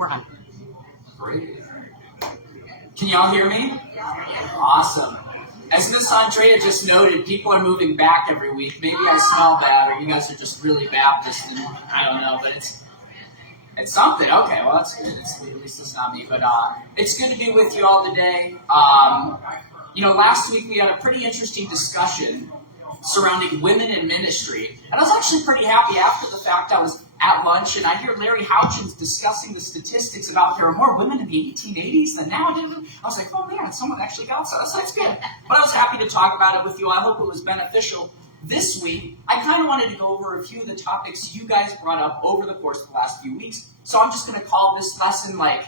We're on. Great. Can y'all hear me? Awesome. As Miss Andrea just noted, people are moving back every week. Maybe I smell bad, or you guys are just really Baptist, and I don't know, but it's something. Okay, well that's good. At least it's not me. But it's good to be with you all today. Last week we had a pretty interesting discussion surrounding women in ministry, and I was actually pretty happy after the fact. I was at lunch, and I hear Larry Houchins discussing the statistics about there are more women in the 1880s than now. I was like, oh man, someone actually got so that's good. But I was happy to talk about it with you. I hope it was beneficial. This week, I kind of wanted to go over a few of the topics you guys brought up over the course of the last few weeks. So I'm just going to call this lesson like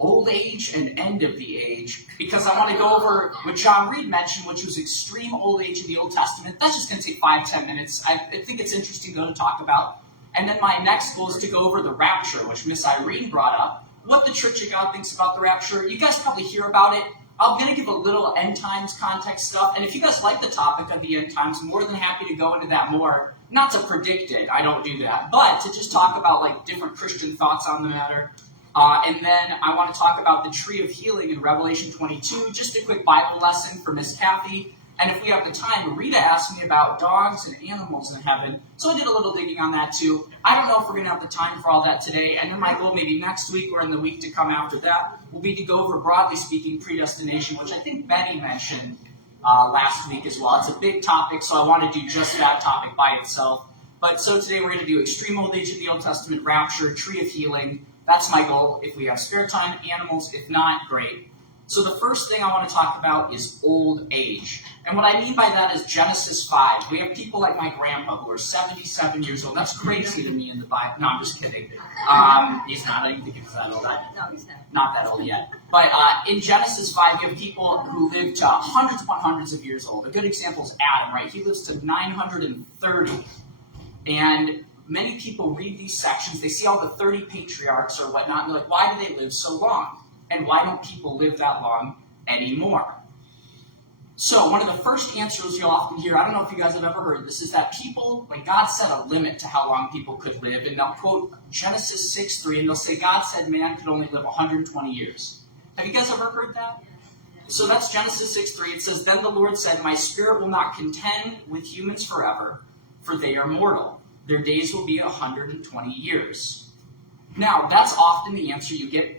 old age and end of the age, because I want to go over what John Reed mentioned, which was extreme old age in the Old Testament. That's just going to take 5-10 minutes. I think it's interesting, though, to talk about. And then my next goal is to go over the rapture, which Miss Irene brought up, what the Church of God thinks about the rapture. You guys probably hear about it. I'm going to give a little end times context stuff. And if you guys like the topic of the end times, I'm more than happy to go into that more. Not to predict it, I don't do that, but to just talk about like different Christian thoughts on the matter. And then I want to talk about the tree of healing in Revelation 22, just a quick Bible lesson for Miss Kathy. And if we have the time, Rita asked me about dogs and animals in heaven, so I did a little digging on that too. I don't know if we're going to have the time for all that today, and then my goal maybe next week or in the week to come after that will be to go over, broadly speaking, predestination, which I think Betty mentioned last week as well. It's a big topic, so I want to do just that topic by itself. But so today we're going to do extreme old age in the Old Testament, rapture, tree of healing. That's my goal. If we have spare time, animals. If not, great. So the first thing I want to talk about is old age. And what I mean by that is Genesis 5. We have people like my grandpa who are 77 years old. That's crazy to me in the Bible. No, I'm just kidding. He's not. I don't think he's that old. No, he's not. Not that old yet. But in Genesis 5, you have people who live to hundreds upon hundreds of years old. A good example is Adam, right? He lives to 930. And many people read these sections. They see all the 30 patriarchs or whatnot, and they're like, why do they live so long? And why don't people live that long anymore? So one of the first answers you'll often hear, I don't know if you guys have ever heard this, is that people, like God set a limit to how long people could live. And they'll quote Genesis 6:3, and they'll say, God said man could only live 120 years. Have you guys ever heard that? So that's Genesis 6:3. It says, then the Lord said, my spirit will not contend with humans forever, for they are mortal. Their days will be 120 years. Now, that's often the answer you get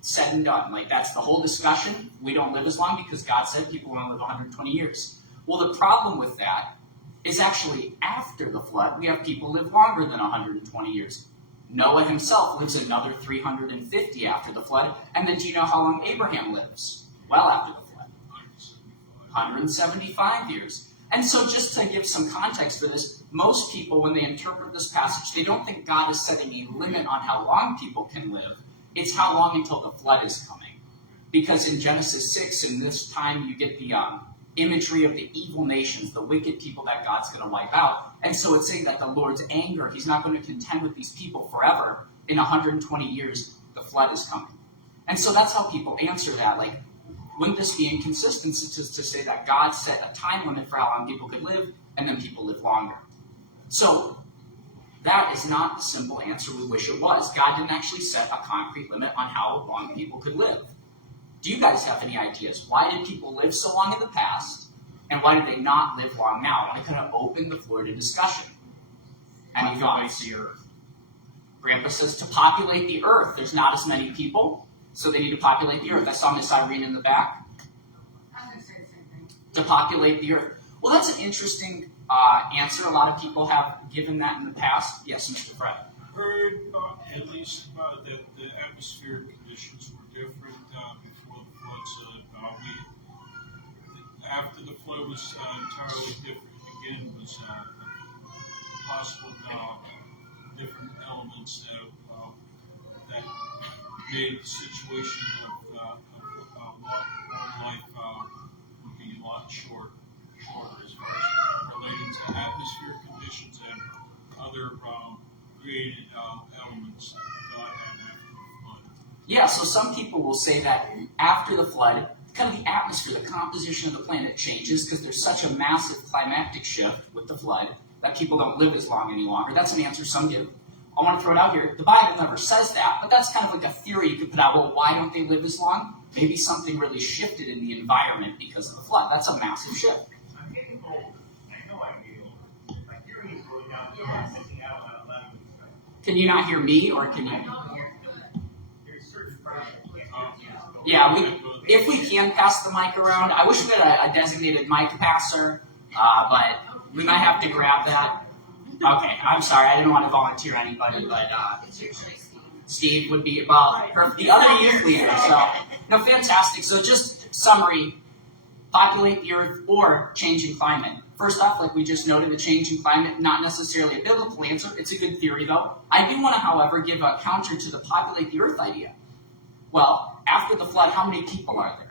said and done. Like, that's the whole discussion. We don't live as long because God said people want to live 120 years. Well, the problem with that is actually after the flood, we have people live longer than 120 years. Noah himself lives another 350 after the flood. And then do you know how long Abraham lives? Well, after the flood. 175 years. And so just to give some context for this, most people, when they interpret this passage, they don't think God is setting a limit on how long people can live. It's how long until the flood is coming. Because in Genesis 6, in this time, you get the imagery of the evil nations, the wicked people that God's going to wipe out. And so it's saying that the Lord's anger, he's not going to contend with these people forever. In 120 years, the flood is coming. And so that's how people answer that. Like, wouldn't this be inconsistency to say that God set a time limit for how long people could live, and then people live longer? So that is not the simple answer we wish it was. God didn't actually set a concrete limit on how long people could live. Do you guys have any ideas? Why did people live so long in the past, and why do they not live long now? I want to kind of open the floor to discussion. Any thoughts? The earth. Grandpa says to populate the earth. There's not as many people, so they need to populate the earth. I saw Miss Irene in the back. I was going to say the same thing. To populate the earth. Well, that's an interesting answer. A lot of people have given that in the past. Yes, Mr. Fred. Heard at least that the atmospheric conditions were different before the flood. So after the flood was entirely different. Again, was possible different elements that made the situation of long life would be a lot shorter as far as relating to atmospheric conditions and other created elements that God had after the flood. Yeah, so some people will say that after the flood, kind of the atmosphere, the composition of the planet changes because there's such a massive climactic shift with the flood that people don't live as long any longer. That's an answer some give. I want to throw it out here. The Bible never says that, but that's kind of like a theory you could put out. Well, why don't they live as long? Maybe something really shifted in the environment because of the flood. That's a massive shift. I'm getting old. I know I'm getting old. My hearing is really down. I'm missing out on a lot of this stuff. Can you not hear me, or can you? There's certain parts I can't hear. Yeah, if we can pass the mic around, I wish we had a designated mic passer, but we might have to grab that. Okay, I'm sorry, I didn't want to volunteer anybody, but Steve would be, well, the other youth leader, so, no, fantastic. So just summary, populate the earth or changing climate. First off, like we just noted, the changing climate, not necessarily a biblical answer. It's a good theory, though. I do want to, however, give a counter to the populate the earth idea. Well, after the flood, how many people are there?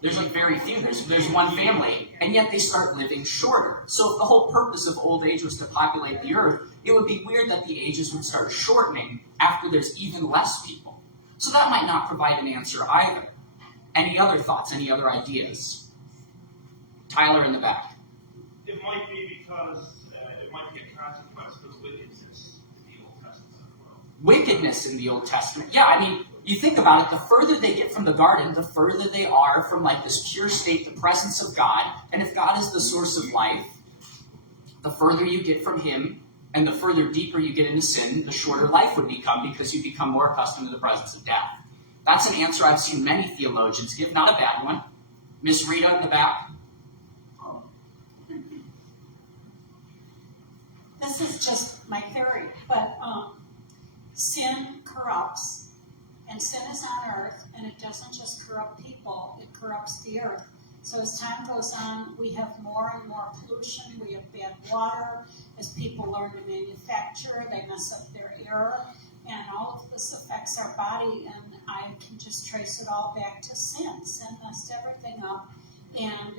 There's like very few. There's one family, and yet they start living shorter. So if the whole purpose of old age was to populate the earth, it would be weird that the ages would start shortening after there's even less people. So that might not provide an answer either. Any other thoughts? Any other ideas? Tyler in the back. It might be because it might be a consequence of the wickedness in the Old Testament as well. Wickedness in the Old Testament. Yeah, I mean, you think about it, the further they get from the garden, the further they are from like this pure state, the presence of God. And if God is the source of life, the further you get from him and the further deeper you get into sin, the shorter life would become because you become more accustomed to the presence of death. That's an answer I've seen many theologians give, not a bad one. Miss Rita in the back. This is just my theory, but sin corrupts. And sin is on earth, and it doesn't just corrupt people, it corrupts the earth. So as time goes on, we have more and more pollution, we have bad water. As people learn to manufacture, they mess up their air, and all of this affects our body, and I can just trace it all back to sin. Sin messed everything up, and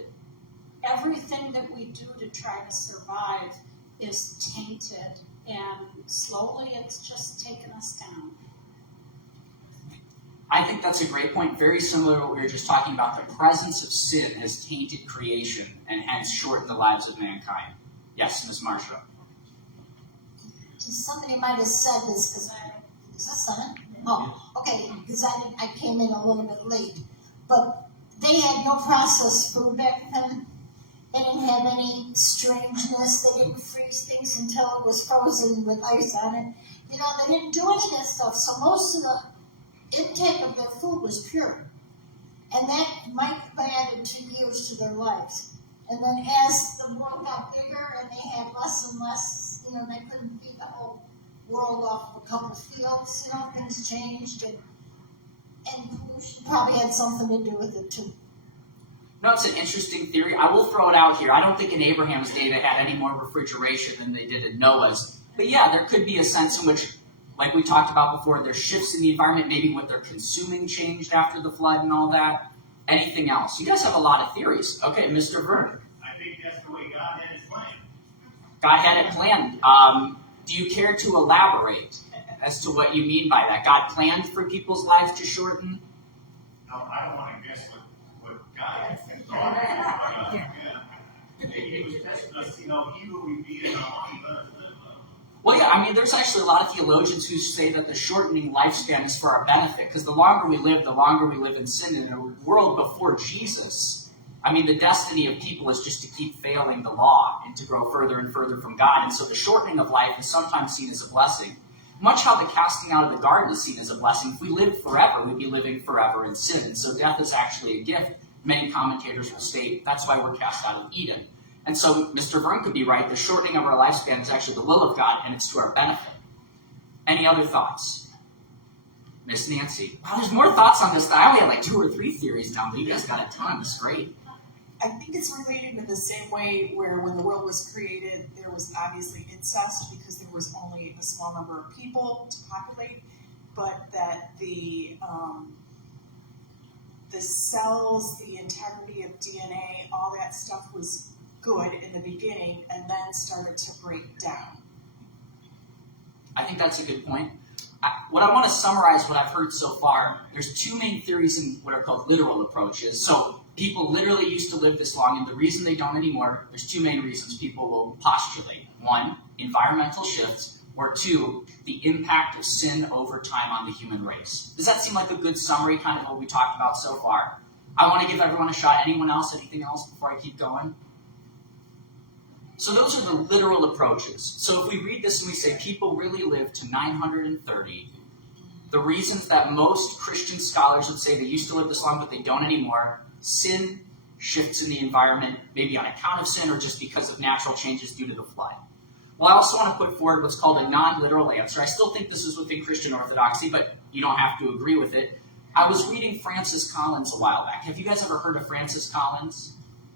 everything that we do to try to survive is tainted, and slowly it's just taken us down. I think that's a great point. Very similar to what we were just talking about. The presence of sin has tainted creation and hence shortened the lives of mankind. Yes, Ms. Marsha. Somebody might have said this because is this on? Oh, okay, because I came in a little bit late. But they had no processed food back then. They didn't have any strangeness. They didn't freeze things until it was frozen with ice on it. You know, they didn't do any of that stuff. So most of the intake of their food was pure. And that might have added 2 years to their lives. And then as the world got bigger and they had less and less, you know, they couldn't feed the whole world off of a couple of fields, you know, things changed. And pollution probably had something to do with it too. No, it's an interesting theory. I will throw it out here. I don't think in Abraham's day they had any more refrigeration than they did in Noah's. But yeah, there could be a sense in which, like we talked about before, there's shifts in the environment, maybe what they're consuming changed after the flood and all that. Anything else? You guys have a lot of theories. Okay, Mr. Vern. I think that's the way God had it planned. God had it planned. Do you care to elaborate as to what you mean by that? God planned for people's lives to shorten? No, I don't want to guess what God had thought. He was testing us, you know, he will reveal how long he let us live. Well, yeah, I mean, there's actually a lot of theologians who say that the shortening lifespan is for our benefit, because the longer we live in sin. In a world before Jesus, I mean, the destiny of people is just to keep failing the law and to grow further and further from God. And so the shortening of life is sometimes seen as a blessing, much how the casting out of the garden is seen as a blessing. If we lived forever, we'd be living forever in sin. And so death is actually a gift. Many commentators will state that's why we're cast out of Eden. And so Mr. Vern could be right. The shortening of our lifespan is actually the will of God, and it's to our benefit. Any other thoughts? Miss Nancy. Wow, there's more thoughts on this. I only had like 2 or 3 theories down, but you guys got a ton. That's great. I think it's related in the same way where when the world was created, there was obviously incest because there was only a small number of people to populate, but that the cells, the integrity of DNA, all that stuff was good in the beginning and then started to break down. I think that's a good point. what I want to summarize what I've heard so far, there's two main theories in what are called literal approaches. So people literally used to live this long, and the reason they don't anymore, there's two main reasons people will postulate. One, environmental shifts, or two, the impact of sin over time on the human race. Does that seem like a good summary, kind of what we talked about so far? I want to give everyone a shot. Anyone else? Anything else before I keep going? So those are the literal approaches. So if we read this and we say people really live to 930, the reasons that most Christian scholars would say they used to live this long but they don't anymore, sin, shifts in the environment, maybe on account of sin or just because of natural changes due to the flood. Well, I also want to put forward what's called a non-literal answer. I still think this is within Christian orthodoxy, but you don't have to agree with it. I was reading Francis Collins a while back. Have you guys ever heard of Francis Collins?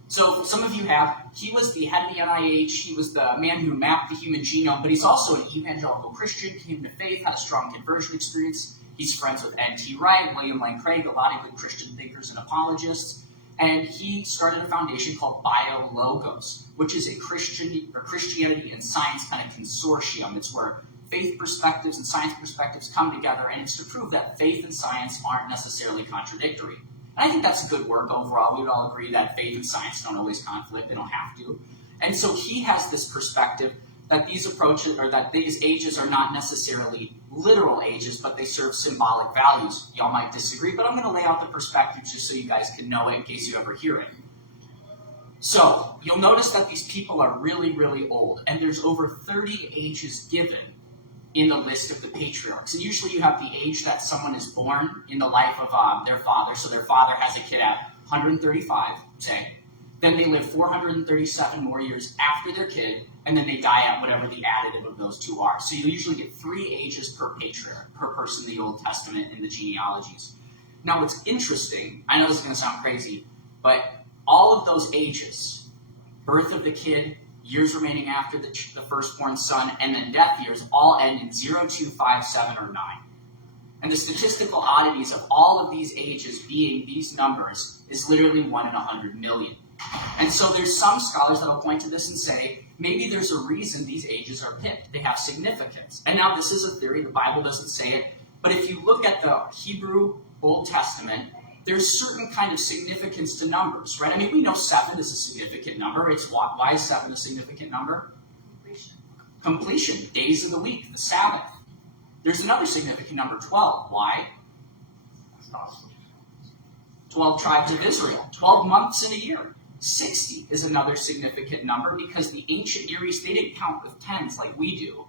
So some of you have. He was the head of the NIH. He was the man who mapped the human genome, but he's also an evangelical Christian, came to faith, had a strong conversion experience. He's friends with N.T. Wright, William Lane Craig, a lot of good Christian thinkers and apologists. And he started a foundation called BioLogos, which is a Christianity and science kind of consortium. It's where faith perspectives and science perspectives come together, and it's to prove that faith and science aren't necessarily contradictory. And I think that's good work overall. We would all agree that faith and science don't always conflict. They don't have to. And so he has this perspective that these approaches, or that these ages are not necessarily literal ages, but they serve symbolic values. Y'all might disagree, but I'm going to lay out the perspective just so you guys can know it in case you ever hear it. So you'll notice that these people are really, really old, and there's over 30 ages given in the list of the patriarchs. And usually you have the age that someone is born in the life of their father. So their father has a kid at 135, say. Then they live 437 more years after their kid, and then they die at whatever the additive of those two are. So you usually get 3 ages per patriarch, per person in the Old Testament in the genealogies. Now what's interesting, I know this is going to sound crazy, but all of those ages, birth of the kid, years remaining after the firstborn son, and then death years, all end in 0, 2, 5, 7, or 9. And the statistical oddities of all of these ages being these numbers is literally 1 in 100 million. And so there's some scholars that will point to this and say, maybe there's a reason these ages are picked. They have significance. And now this is a theory, the Bible doesn't say it, but if you look at the Hebrew Old Testament, there's certain kind of significance to numbers, right? I mean, we know 7 is a significant number. It's why is 7 a significant number? Completion. Days of the week, the Sabbath. There's another significant number, 12. Why? 12 tribes of Israel. 12 months in a year. 60 is another significant number because the ancient Near East, they didn't count with tens like we do.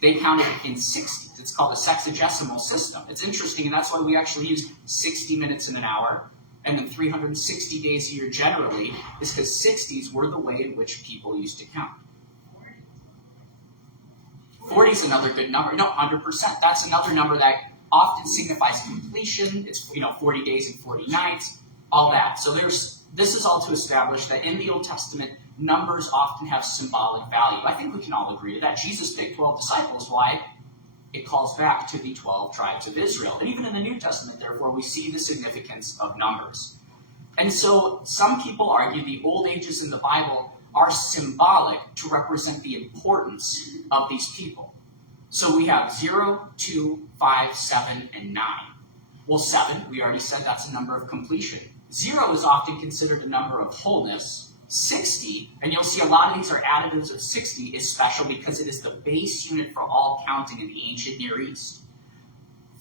They counted in 60s. It's called a sexagesimal system. It's interesting, and that's why we actually use 60 minutes in an hour, and then 360 days a year generally, is because 60s were the way in which people used to count. 40 is another good number. No, 100%. That's another number that often signifies completion. It's 40 days and 40 nights, all that. So this is all to establish that in the Old Testament, numbers often have symbolic value. I think we can all agree to that. Jesus picked 12 disciples. Why? It calls back to the 12 tribes of Israel. And even in the New Testament, therefore, we see the significance of numbers. And so some people argue the old ages in the Bible are symbolic to represent the importance of these people. So we have 0, 2, 5, 7, and 9. Well, 7, we already said that's a number of completion. 0 is often considered a number of wholeness. 60, and you'll see a lot of these are additives of 60, is special because it is the base unit for all counting in the ancient Near East.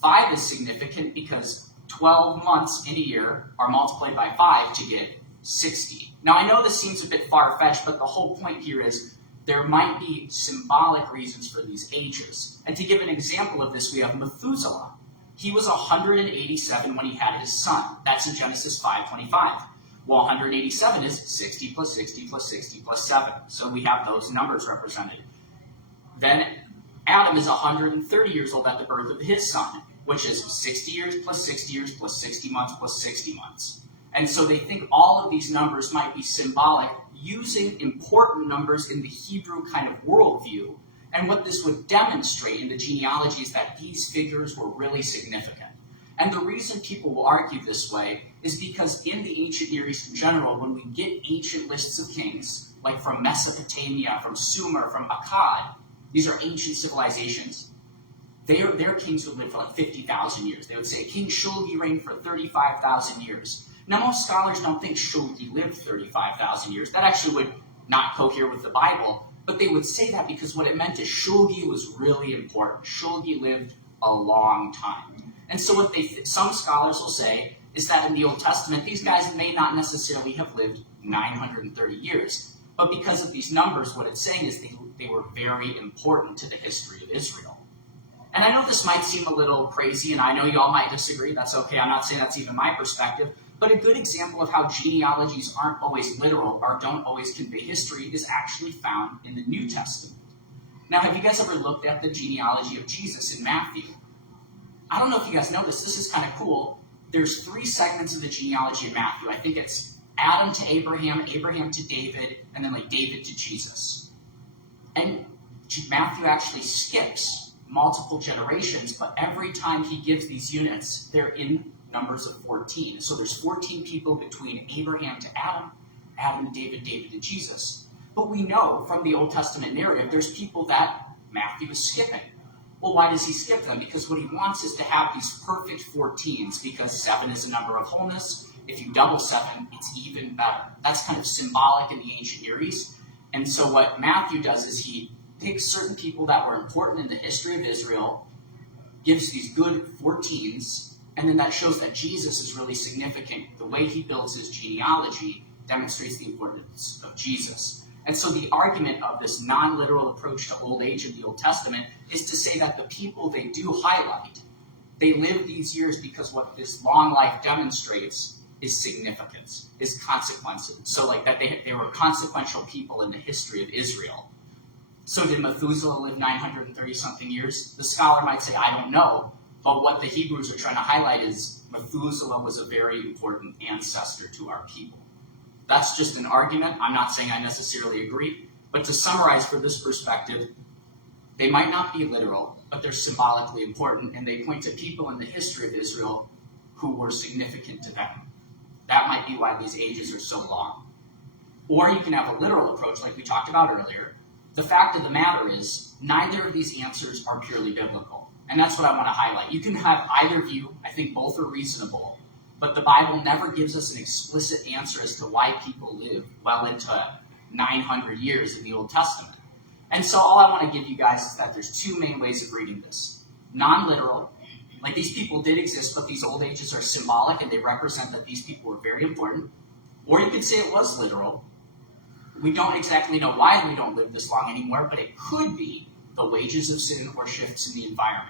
5 is significant because 12 months in a year are multiplied by 5 to get 60. Now, I know this seems a bit far-fetched, but the whole point here is there might be symbolic reasons for these ages. And to give an example of this, we have Methuselah. He was 187 when he had his son. That's in Genesis 5:25. Well, 187 is 60 plus 60 plus 60 plus 7. So we have those numbers represented. Then Adam is 130 years old at the birth of his son, which is 60 years plus 60 years plus 60 months plus 60 months. And so they think all of these numbers might be symbolic, using important numbers in the Hebrew kind of worldview. And what this would demonstrate in the genealogy is that these figures were really significant. And the reason people will argue this way is because in the ancient Near East in general, when we get ancient lists of kings, like from Mesopotamia, from Sumer, from Akkad, these are ancient civilizations, their kings would live for like 50,000 years. They would say King Shulgi reigned for 35,000 years. Now, most scholars don't think Shulgi lived 35,000 years. That actually would not cohere with the Bible, but they would say that because what it meant is Shulgi was really important. Shulgi lived a long time. And so what some scholars will say is that in the Old Testament, these guys may not necessarily have lived 930 years. But because of these numbers, what it's saying is they were very important to the history of Israel. And I know this might seem a little crazy, and I know you all might disagree. That's okay. I'm not saying that's even my perspective. But a good example of how genealogies aren't always literal or don't always convey history is actually found in the New Testament. Now, have you guys ever looked at the genealogy of Jesus in Matthew? I don't know if you guys know this. This is kind of cool. There's 3 segments of the genealogy of Matthew. I think it's Adam to Abraham, Abraham to David, and then like David to Jesus. And Matthew actually skips multiple generations, but every time he gives these units, they're in numbers of 14. So there's 14 people between Abraham to Adam, Adam to David, David to Jesus. But we know from the Old Testament narrative, there's people that Matthew is skipping. Well, why does he skip them? Because what he wants is to have these perfect 14s, because 7 is a number of wholeness. If you double 7, it's even better. That's kind of symbolic in the ancient Near East. And so what Matthew does is he takes certain people that were important in the history of Israel, gives these good 14s, and then that shows that Jesus is really significant. The way he builds his genealogy demonstrates the importance of Jesus. And so the argument of this non-literal approach to old age in the Old Testament is to say that the people they do highlight, they live these years because what this long life demonstrates is significance, is consequences. So like that they were consequential people in the history of Israel. So did Methuselah live 930-something years? The scholar might say, I don't know. But what the Hebrews are trying to highlight is Methuselah was a very important ancestor to our people. That's just an argument. I'm not saying I necessarily agree. But to summarize for this perspective, they might not be literal, but they're symbolically important, and they point to people in the history of Israel who were significant to them. That might be why these ages are so long. Or you can have a literal approach like we talked about earlier. The fact of the matter is, neither of these answers are purely biblical. And that's what I want to highlight. You can have either view. I think both are reasonable. But the Bible never gives us an explicit answer as to why people live well into 900 years in the Old Testament. And so all I want to give you guys is that there's 2 main ways of reading this. Non-literal, like these people did exist, but these old ages are symbolic and they represent that these people were very important. Or you could say it was literal. We don't exactly know why we don't live this long anymore, but it could be the wages of sin or shifts in the environment.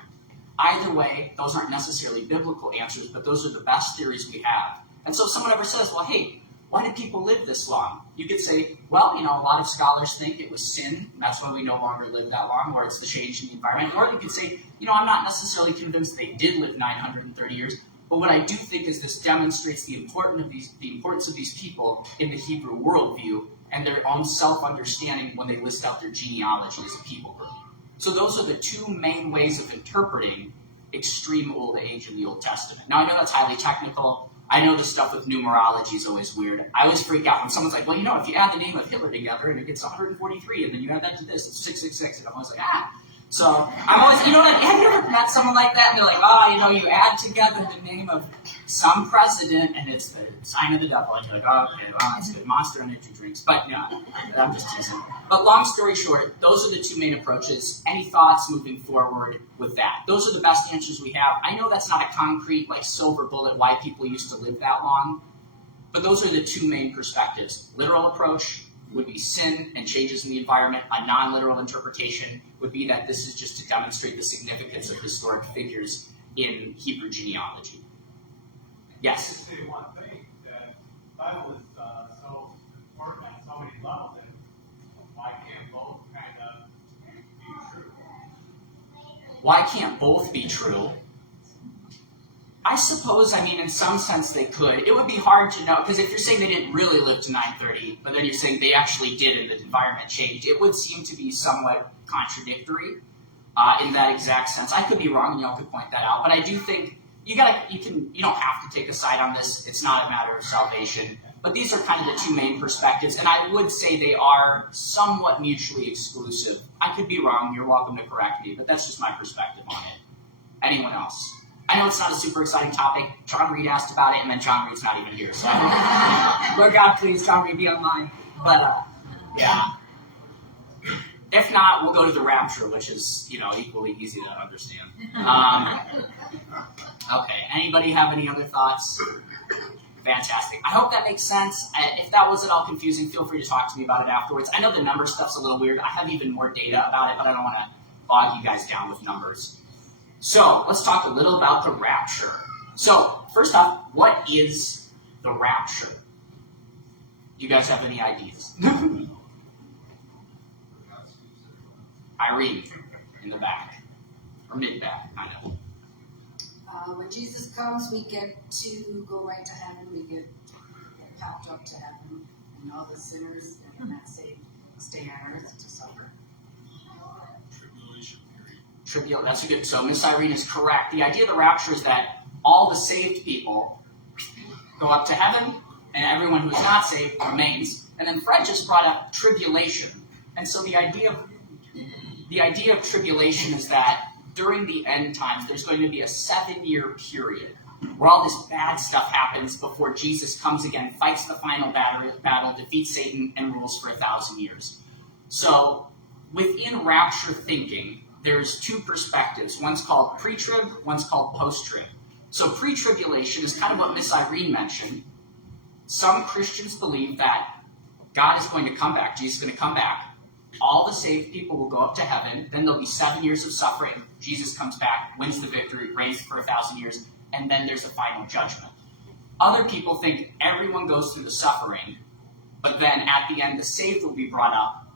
Either way, those aren't necessarily biblical answers, but those are the best theories we have. And so if someone ever says, well, hey, why did people live this long? You could say, well, a lot of scholars think it was sin. That's why we no longer live that long, or it's the change in the environment. Or you could say, I'm not necessarily convinced they did live 930 years, but what I do think is this demonstrates the importance of these people in the Hebrew worldview and their own self-understanding when they list out their genealogy as a people group. So those are the 2 main ways of interpreting extreme old age in the Old Testament. Now, I know that's highly technical. I know the stuff with numerology is always weird. I always freak out when someone's like, well, if you add the name of Hitler together and it gets 143, and then you add that to this, it's 666, and I'm always like, So I'm always, have you ever met someone like that? And they're like, you add together the name of some president, and it's the sign of the devil. And you're like, okay, well, it's good. Monster Energy drinks. But no, I'm just teasing. But long story short, those are the 2 main approaches. Any thoughts moving forward with that? Those are the best answers we have. I know that's not a concrete, silver bullet why people used to live that long, but those are the 2 main perspectives. Literal approach would be sin and changes in the environment. A non-literal interpretation would be that this is just to demonstrate the significance of historic figures in Hebrew genealogy. Yes? Just say one thing, that the Bible is so important on so many levels, and why can't both kind of be true? Why can't both be true? I suppose, in some sense they could. It would be hard to know, because if you're saying they didn't really live to 930, but then you're saying they actually did and the environment changed, it would seem to be somewhat contradictory in that exact sense. I could be wrong, and y'all could point that out, but I do think you don't have to take a side on this. It's not a matter of salvation. But these are kind of the 2 main perspectives, and I would say they are somewhat mutually exclusive. I could be wrong. You're welcome to correct me, but that's just my perspective on it. Anyone else? I know it's not a super exciting topic. John Reed asked about it, and then John Reed's not even here. So, Lord God, please, John Reed, be online. But, yeah. If not, we'll go to the rapture, which is, equally easy to understand. Okay, anybody have any other thoughts? Fantastic. I hope that makes sense. If that wasn't all confusing, feel free to talk to me about it afterwards. I know the number stuff's a little weird. I have even more data about it, but I don't want to bog you guys down with numbers. So, let's talk a little about the rapture. So, first off, what is the rapture? Do you guys have any ideas? Irene, in the back. Or mid-back, I know. When Jesus comes, we get to go right to heaven. We get popped up to heaven. And all the sinners that are not saved stay on earth to suffer. Tribulation period. That's a good. So Miss Irene is correct. The idea of the rapture is that all the saved people go up to heaven, and everyone who is not saved remains. And then Fred just brought up tribulation, and so the idea of tribulation is that during the end times, there's going to be a 7-year period where all this bad stuff happens before Jesus comes again, fights the final battle, defeats Satan, and rules for 1,000 years. So within rapture thinking, there's two perspectives. One's called pre-trib, one's called post-trib. So pre-tribulation is kind of what Miss Irene mentioned. Some Christians believe that God is going to come back, Jesus is going to come back. All the saved people will go up to heaven. Then there'll be 7 years of suffering. Jesus comes back, wins the victory, reigns for 1,000 years, and then there's a final judgment. Other people think everyone goes through the suffering, but then at the end, the saved will be brought up.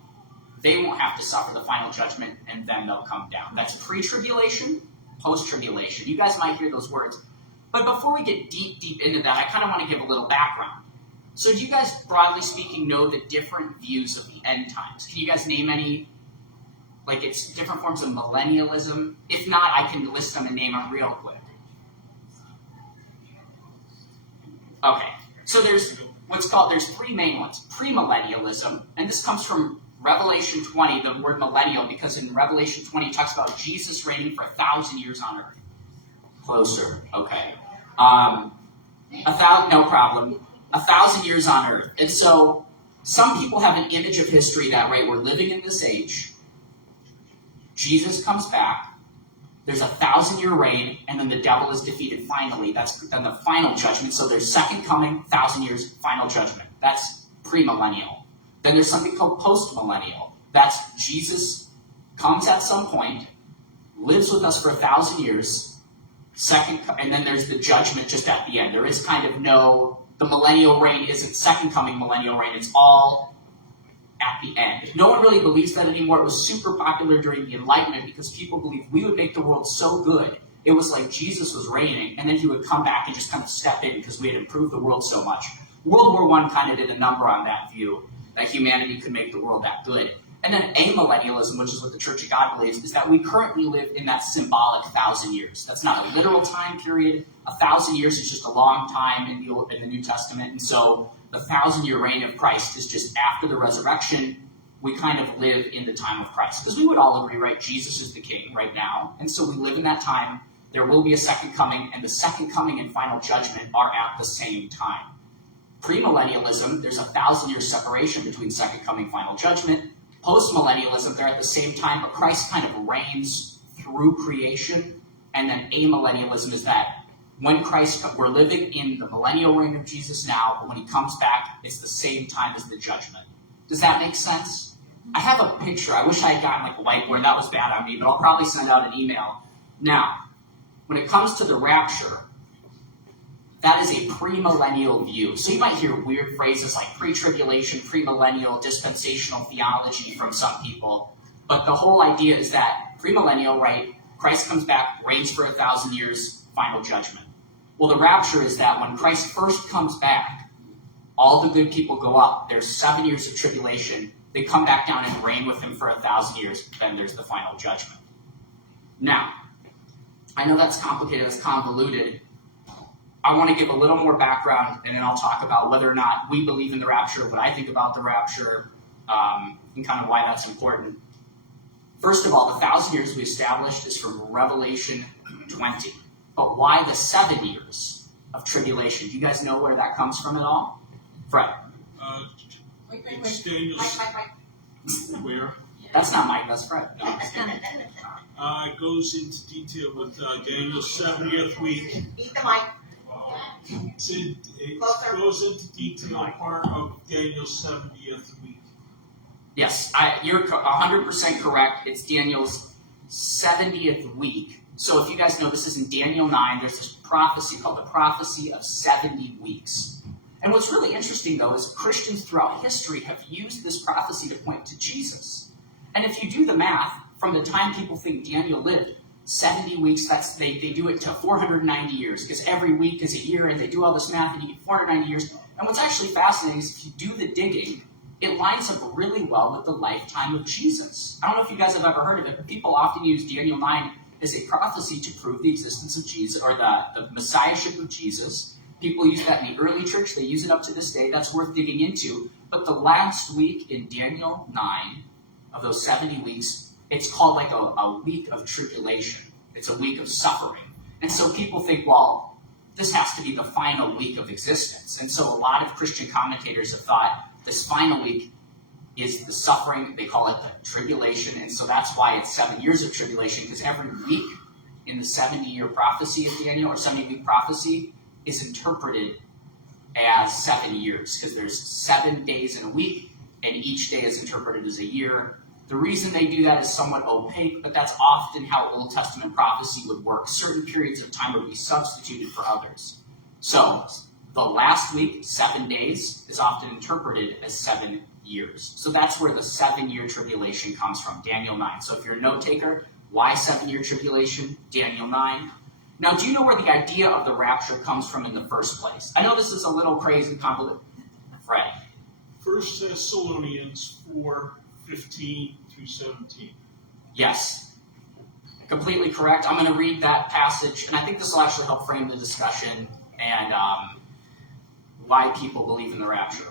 They won't have to suffer the final judgment, and then they'll come down. That's pre-tribulation, post-tribulation. You guys might hear those words. But before we get deep into that, I kind of want to give a little background. So do you guys, broadly speaking, know the different views of the end times? Can you guys name any? Like, it's different forms of millennialism. If not, I can list them and name them real quick. Okay, so there's three main ones. Premillennialism, and this comes from Revelation 20, the word millennial, because in Revelation 20 it talks about Jesus reigning for 1,000 years on earth. Closer, okay. No problem. 1,000 years on earth. And so some people have an image of history that, right, we're living in this age. Jesus comes back. There's a 1,000-year reign, and then the devil is defeated finally. That's then the final judgment. So there's second coming, 1,000 years, final judgment. That's premillennial. Then there's something called postmillennial. That's Jesus comes at some point, lives with us for 1,000 years, and then there's the judgment just at the end. There is kind of the millennial reign isn't second coming millennial reign. It's all at the end. No one really believes that anymore. It was super popular during the Enlightenment because people believed we would make the world so good. It was like Jesus was reigning, and then he would come back and just kind of step in because we had improved the world so much. World War I kind of did a number on that view, that humanity could make the world that good. And then amillennialism, which is what the Church of God believes, is that we currently live in that symbolic 1,000 years. That's not a literal time period. 1,000 years is just a long time in the New Testament. And so the 1,000-year reign of Christ is just after the resurrection. We kind of live in the time of Christ. Because we would all agree, right? Jesus is the king right now. And so we live in that time. There will be a second coming, and the second coming and final judgment are at the same time. Premillennialism, there's a 1,000-year separation between second coming, final judgment. Postmillennialism, they're at the same time, but Christ kind of reigns through creation. And then amillennialism is that when Christ comes, we're living in the millennial reign of Jesus now, but when he comes back, it's the same time as the judgment. Does that make sense? I have a picture. I wish I had gotten like a whiteboard. That was bad on me, but I'll probably send out an email. Now, when it comes to the rapture, that is a premillennial view. So you might hear weird phrases like pre-tribulation, premillennial, dispensational theology from some people. But the whole idea is that premillennial, right? Christ comes back, reigns for 1,000 years, final judgment. Well, the rapture is that when Christ first comes back, all the good people go up. There's 7 years of tribulation. They come back down and reign with him for 1,000 years. Then there's the final judgment. Now, I know that's complicated, that's convoluted. I want to give a little more background, and then I'll talk about whether or not we believe in the rapture, what I think about the rapture, and kind of why that's important. First of all, the 1,000 years we established is from Revelation 20. But why the 7 years of tribulation? Do you guys know where that comes from at all? Fred. It's Daniel's. Where? That's not Mike, that's Fred. No, It goes into detail with Daniel's 70th week. Eat the mic. It goes into detail part of Daniel's 70th week. Yes, you're 100% correct. It's Daniel's 70th week. So if you guys know, this is in Daniel 9. There's this prophecy called the prophecy of 70 weeks. And what's really interesting, though, is Christians throughout history have used this prophecy to point to Jesus. And if you do the math, from the time people think Daniel lived, 70 weeks, they do it to 490 years, because every week is a year, and they do all this math, and you get 490 years. And what's actually fascinating is if you do the digging, it lines up really well with the lifetime of Jesus. I don't know if you guys have ever heard of it, but people often use Daniel 9 as a prophecy to prove the existence of Jesus, or the messiahship of Jesus. People use that in the early church. They use it up to this day. That's worth digging into. But the last week in Daniel 9, of those 70 weeks, it's called like a week of tribulation. It's a week of suffering. And so people think, well, this has to be the final week of existence. And so a lot of Christian commentators have thought this final week is the suffering. They call it the tribulation. And so that's why it's 7 years of tribulation, because every week in the 70-year prophecy of Daniel, or 70-week prophecy, is interpreted as 7 years, because there's 7 days in a week, and each day is interpreted as a year. The reason they do that is somewhat opaque, but that's often how Old Testament prophecy would work. Certain periods of time would be substituted for others. So the last week, 7 days, is often interpreted as 7 years. So that's where the 7-year tribulation comes from, Daniel 9. So if you're a note taker, why 7-year tribulation? Daniel 9. Now, do you know where the idea of the rapture comes from in the first place? I know this is a little crazy and convoluted. Fred. 1 Thessalonians 4:15 through 17. Yes. Completely correct. I'm going to read that passage, and I think this will actually help frame the discussion and why people believe in the rapture.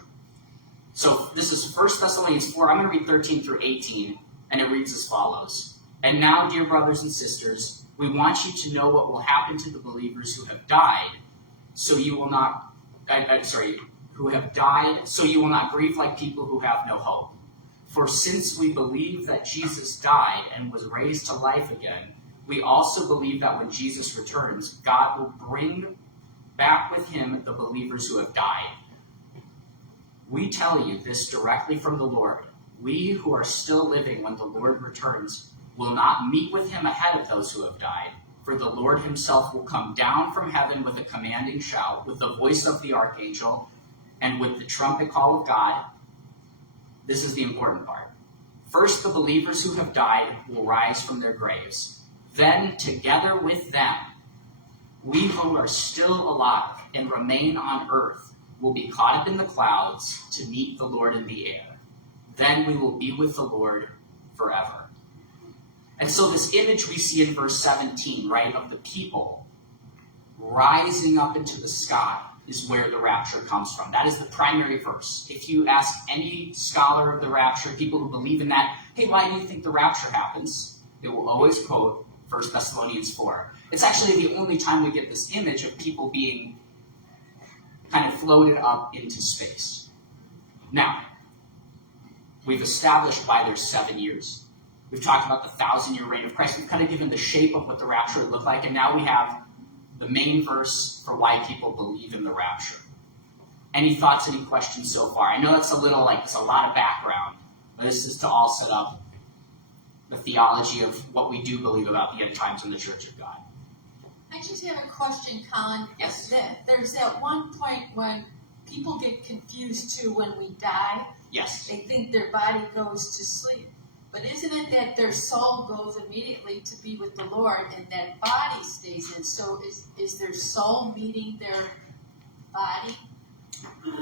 So this is 1 Thessalonians 4. I'm going to read 13 through 18, and it reads as follows. And now, dear brothers and sisters, we want you to know what will happen to the believers who have died, so you will not, who have died, so you will not grieve like people who have no hope. For since we believe that Jesus died and was raised to life again, we also believe that when Jesus returns, God will bring back with him the believers who have died. We tell you this directly from the Lord. We who are still living when the Lord returns will not meet with him ahead of those who have died, for the Lord himself will come down from heaven with a commanding shout, with the voice of the archangel, and with the trumpet call of God. This is the important part. First, the believers who have died will rise from their graves. Then, together with them, we who are still alive and remain on earth will be caught up in the clouds to meet the Lord in the air. Then we will be with the Lord forever. And so this image we see in verse 17, right, of the people rising up into the sky is where the rapture comes from. That is the primary verse. If you ask any scholar of the rapture, people who believe in that, hey, why do you think the rapture happens? They will always quote 1 Thessalonians 4. It's actually the only time we get this image of people being kind of floated up into space. Now, we've established why there's 7 years. We've talked about the 1,000-year reign of Christ. We've kind of given the shape of what the rapture would look like, and now we have the main verse for why people believe in the rapture. Any thoughts, any questions so far? I know that's it's a lot of background, but this is to all set up the theology of what we do believe about the end times in the Church of God. I just have a question, Collin. Yes. There's that one point when people get confused too when we die. Yes. They think their body goes to sleep. But isn't it that their soul goes immediately to be with the Lord and that body stays in? So is their soul meeting their body?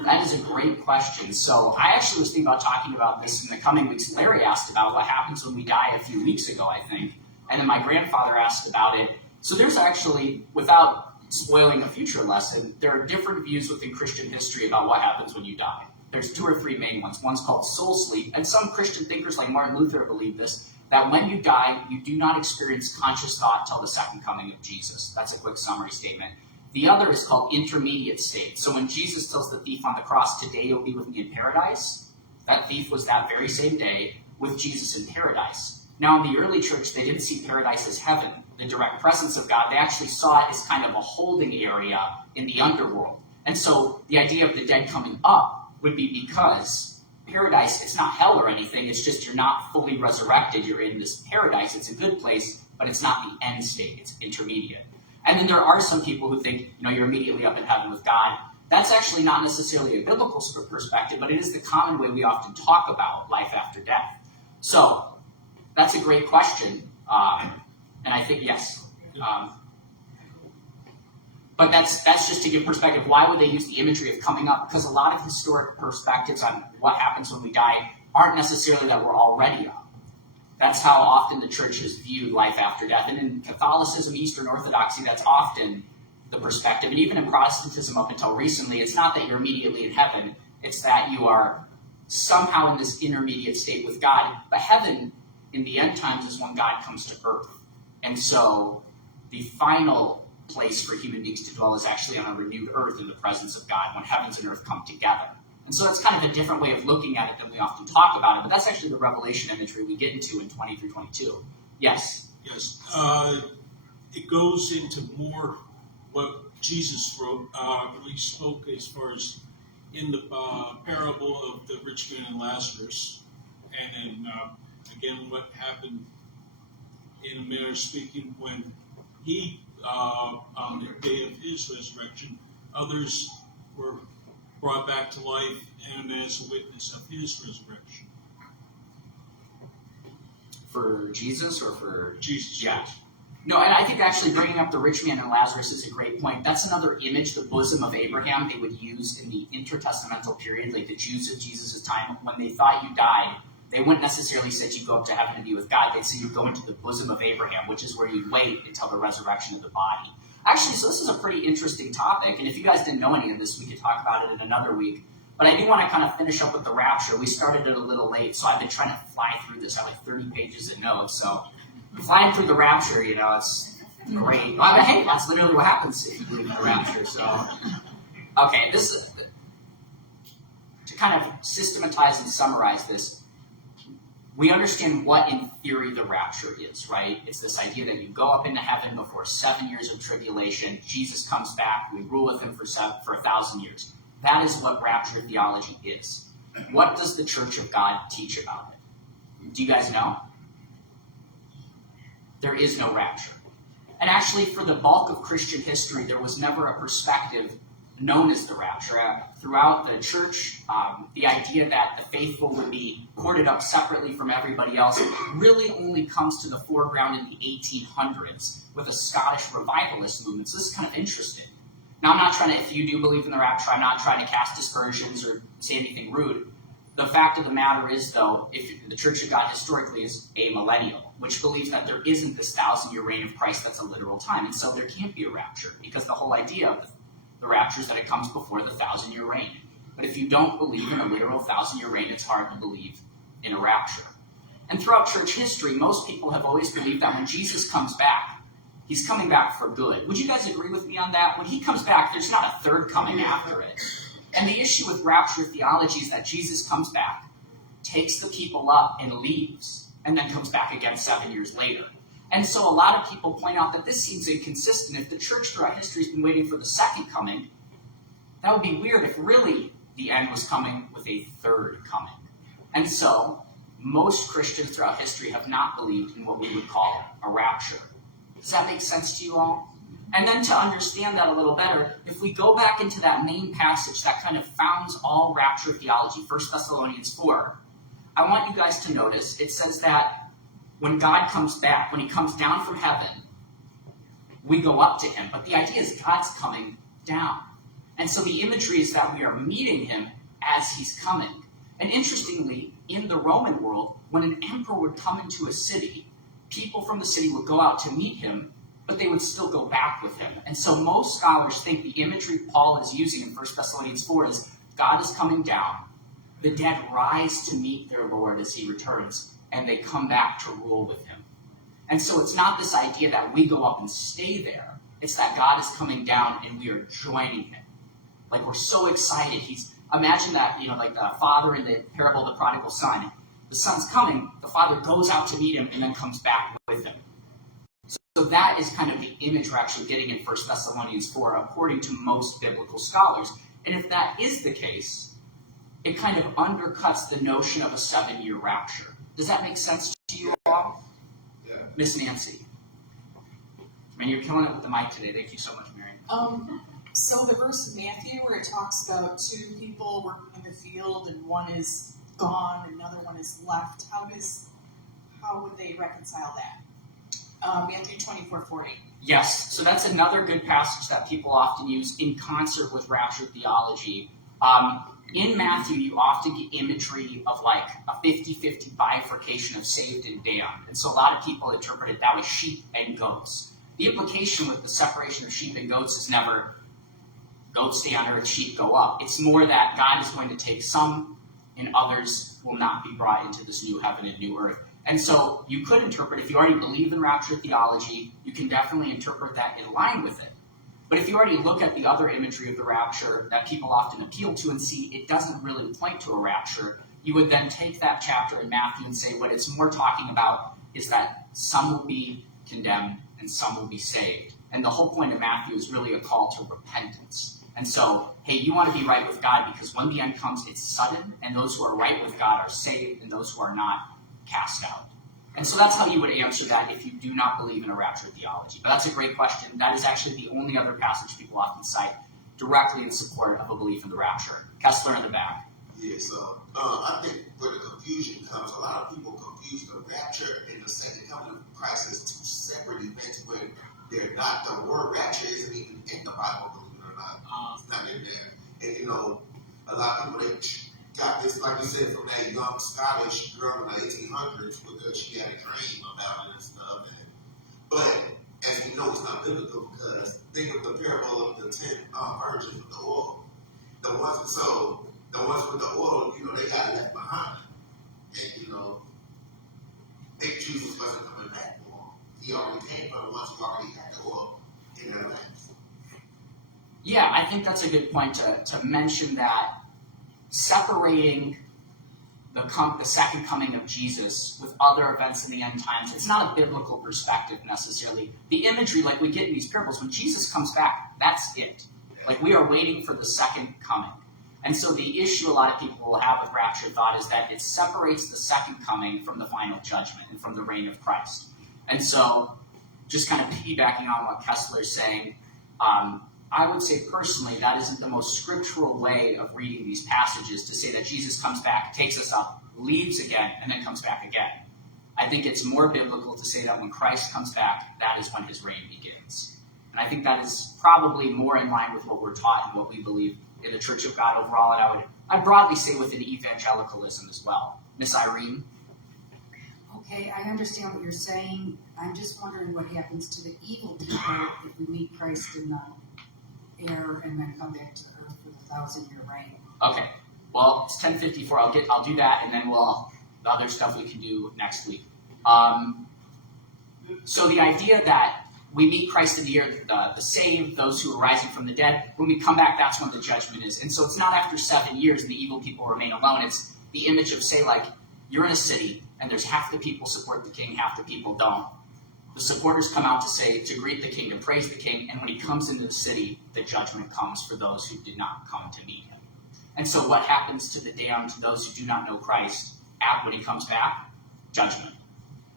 That is a great question. So I actually was thinking about talking about this in the coming weeks. Larry asked about what happens when we die a few weeks ago, I think. And then my grandfather asked about it. So there's actually, without spoiling a future lesson, there are different views within Christian history about what happens when you die. There's 2 or 3 main ones. One's called soul sleep, and some Christian thinkers like Martin Luther believe this. that when you die, you do not experience conscious thought till the second coming of Jesus. That's a quick summary statement. The other is called intermediate state. So when Jesus tells the thief on the cross, today you'll be with me in paradise, that thief was that very same day with Jesus in paradise. Now in the early church, they didn't see paradise as heaven, the direct presence of God. They actually saw it as kind of a holding area in the underworld. And so the idea of the dead coming up would be because paradise, it's not hell or anything, it's just you're not fully resurrected, you're in this paradise, it's a good place, but it's not the end state, it's intermediate. And then there are some people who think, you're immediately up in heaven with God. That's actually not necessarily a biblical perspective, but it is the common way we often talk about life after death. So, that's a great question, and I think yes. But that's just to give perspective. Why would they use the imagery of coming up? Because a lot of historic perspectives on what happens when we die aren't necessarily that we're already up. That's how often the church has viewed life after death. And in Catholicism, Eastern Orthodoxy, that's often the perspective. And even in Protestantism up until recently, it's not that you're immediately in heaven. It's that you are somehow in this intermediate state with God. But heaven, in the end times, is when God comes to earth. And so the final place for human beings to dwell is actually on a renewed earth in the presence of God, when heavens and earth come together. And so it's kind of a different way of looking at it than we often talk about it, but that's actually the Revelation imagery we get into in 20 through 22. Yes? Yes. It goes into more what Jesus wrote when he spoke as far as in the parable of the rich man and Lazarus, and then again what happened in a manner of speaking when he, on the day of his resurrection, others were brought back to life and as a witness of his resurrection. For Jesus or for... Jesus. Yeah. No, and I think actually bringing up the rich man and Lazarus is a great point. That's another image, the bosom of Abraham, they would use in the intertestamental period, like the Jews of Jesus' time. When they thought you died, they wouldn't necessarily say you go up to heaven to be with God. They'd say you go into the bosom of Abraham, which is where you'd wait until the resurrection of the body. Actually, so this is a pretty interesting topic, and if you guys didn't know any of this, we could talk about it in another week. But I do want to kind of finish up with the rapture. We started it a little late, so I've been trying to fly through this. I have like 30 pages of notes, so flying through the rapture, it's great. Well, hey, that's literally what happens if you believe in the rapture. So, okay, this is to kind of systematize and summarize this. We understand what, in theory, the rapture is, right? It's this idea that you go up into heaven before 7 years of tribulation. Jesus comes back. We rule with him for 1,000 years. That is what rapture theology is. What does the Church of God teach about it? Do you guys know? There is no rapture. And actually, for the bulk of Christian history, there was never a perspective known as the rapture. Throughout the church, the idea that the faithful would be corded up separately from everybody else really only comes to the foreground in the 1800s with a Scottish revivalist movement. So this is kind of interesting. Now, I'm not trying to, if you do believe in the rapture, I'm not trying to cast dispersions or say anything rude. The fact of the matter is, though, if the Church of God historically is amillennial, which believes that there isn't this 1,000-year reign of Christ that's a literal time, and so there can't be a rapture, because the whole idea of the rapture is that it comes before the 1,000-year reign. But if you don't believe in a literal 1,000-year reign, it's hard to believe in a rapture. And throughout church history, most people have always believed that when Jesus comes back, he's coming back for good. Would you guys agree with me on that? When he comes back, there's not a third coming after it. And the issue with rapture theology is that Jesus comes back, takes the people up, and leaves, and then comes back again 7 years later. And so a lot of people point out that this seems inconsistent. If the church throughout history has been waiting for the second coming, that would be weird if really the end was coming with a third coming. And so most Christians throughout history have not believed in what we would call a rapture. Does that make sense to you all? And then to understand that a little better, if we go back into that main passage that kind of founds all rapture theology, 1 Thessalonians 4, I want you guys to notice it says that when God comes back, when he comes down from heaven, we go up to him. But the idea is God's coming down. And so the imagery is that we are meeting him as he's coming. And interestingly, in the Roman world, when an emperor would come into a city, people from the city would go out to meet him, but they would still go back with him. And so most scholars think the imagery Paul is using in 1 Thessalonians 4 is God is coming down, the dead rise to meet their Lord as he returns, and they come back to rule with him. And so it's not this idea that we go up and stay there. It's that God is coming down and we are joining him. Like, we're so excited. Imagine that, like the father in the parable of the prodigal son. The son's coming, the father goes out to meet him and then comes back with him. So that is kind of the image we're actually getting in 1 Thessalonians 4, according to most biblical scholars. And if that is the case, it kind of undercuts the notion of a 7-year rapture. Does that make sense to you all? Yeah. Miss Nancy. Man, you're killing it with the mic today. Thank you so much, Mary. So the verse in Matthew where it talks about 2 people working in the field and one is gone and another one is left, how would they reconcile that? Matthew 24:40. Yes, so that's another good passage that people often use in concert with rapture theology. In Matthew, you often get imagery of like a 50-50 bifurcation of saved and damned. And so a lot of people interpret it that way, sheep and goats. The implication with the separation of sheep and goats is never goats stay on earth, sheep go up. It's more that God is going to take some and others will not be brought into this new heaven and new earth. And so you could interpret, if you already believe in rapture theology, you can definitely interpret that in line with it. But if you already look at the other imagery of the rapture that people often appeal to and see it doesn't really point to a rapture, you would then take that chapter in Matthew and say what it's more talking about is that some will be condemned and some will be saved. And the whole point of Matthew is really a call to repentance. And so, hey, you want to be right with God because when the end comes, it's sudden, and those who are right with God are saved, and those who are not, cast out. And so that's how you would answer that if you do not believe in a rapture theology. But that's a great question. That is actually the only other passage people often cite directly in support of a belief in the rapture. Kessler in the back. Yeah, so I think where the confusion comes, a lot of people confuse the rapture and the second coming of Christ as 2 separate events when they're not. The word rapture isn't even in the Bible, believe it or not. It's not in there. And a lot of people, they got this, like you said, from that young Scottish girl in the 1800s because she had a dream about it and stuff. But as we know, it's not biblical because think of the parable of the 10 virgins with the oil. The ones with the oil, they got left behind. And, think Jesus wasn't coming back for them. He already came for the ones who already had the oil in their lives. Yeah, I think that's a good point to mention that separating the second coming of Jesus with other events in the end times, it's not a biblical perspective necessarily. The imagery, like we get in these parables, when Jesus comes back, that's it. Like we are waiting for the second coming. And so the issue a lot of people will have with rapture thought is that it separates the second coming from the final judgment and from the reign of Christ. And so just kind of piggybacking on what Kessler is saying, I would say personally that isn't the most scriptural way of reading these passages to say that Jesus comes back, takes us up, leaves again, and then comes back again. I think it's more biblical to say that when Christ comes back, that is when his reign begins. And I think that is probably more in line with what we're taught and what we believe in the Church of God overall, and I'd broadly say within evangelicalism as well. Miss Irene? Okay, I understand what you're saying. I'm just wondering what happens to the evil people if we meet Christ in the air and then come back to earth for the 1,000-year reign. Okay, well, it's 10:54. I'll do that, and then the other stuff we can do next week. So the idea that we meet Christ in the air, the saved, those who are rising from the dead. When we come back, that's when the judgment is. And so it's not after 7 years and the evil people remain alone. It's the image of, say, like, you're in a city, and there's half the people support the king, half the people don't. The supporters come out to greet the king, to praise the king, and when he comes into the city, the judgment comes for those who did not come to meet him. And so what happens to the damned, to those who do not know Christ, when he comes back? Judgment.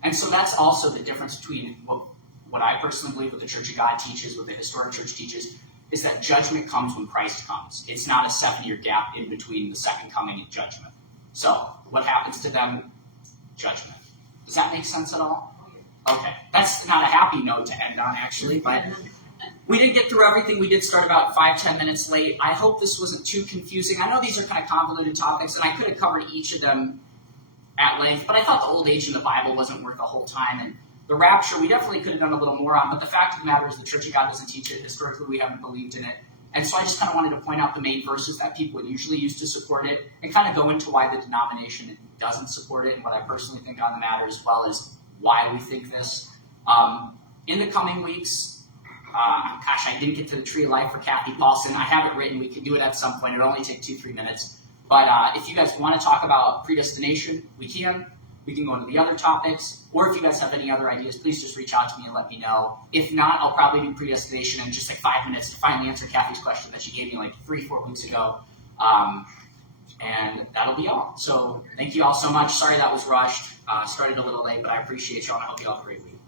And so that's also the difference between what I personally believe, what the Church of God teaches, what the historic church teaches, is that judgment comes when Christ comes. It's not a 7-year gap in between the second coming and judgment. So, what happens to them? Judgment. Does that make sense at all? Okay. That's not a happy note to end on, actually, but we didn't get through everything. We did start about 5-10 minutes late. I hope this wasn't too confusing. I know these are kind of convoluted topics, and I could have covered each of them at length, but I thought the old age in the Bible wasn't worth the whole time, and the rapture, we definitely could have done a little more on, but the fact of the matter is the Church of God doesn't teach it. Historically, we haven't believed in it. And so I just kind of wanted to point out the main verses that people would usually use to support it and kind of go into why the denomination doesn't support it and what I personally think on the matter, as well as why we think this. In the coming weeks, I didn't get to the Tree of Life for Kathy Paulson. I have it written. We can do it at some point. It'll only take 2-3 minutes. But if you guys want to talk about predestination, we can. We can go into the other topics. Or if you guys have any other ideas, please just reach out to me and let me know. If not, I'll probably do predestination in just like 5 minutes to finally answer Kathy's question that she gave me like 3-4 weeks ago. And that'll be all. So thank you all so much. Sorry that was rushed. Started a little late, but I appreciate y'all and I hope you all have a great week.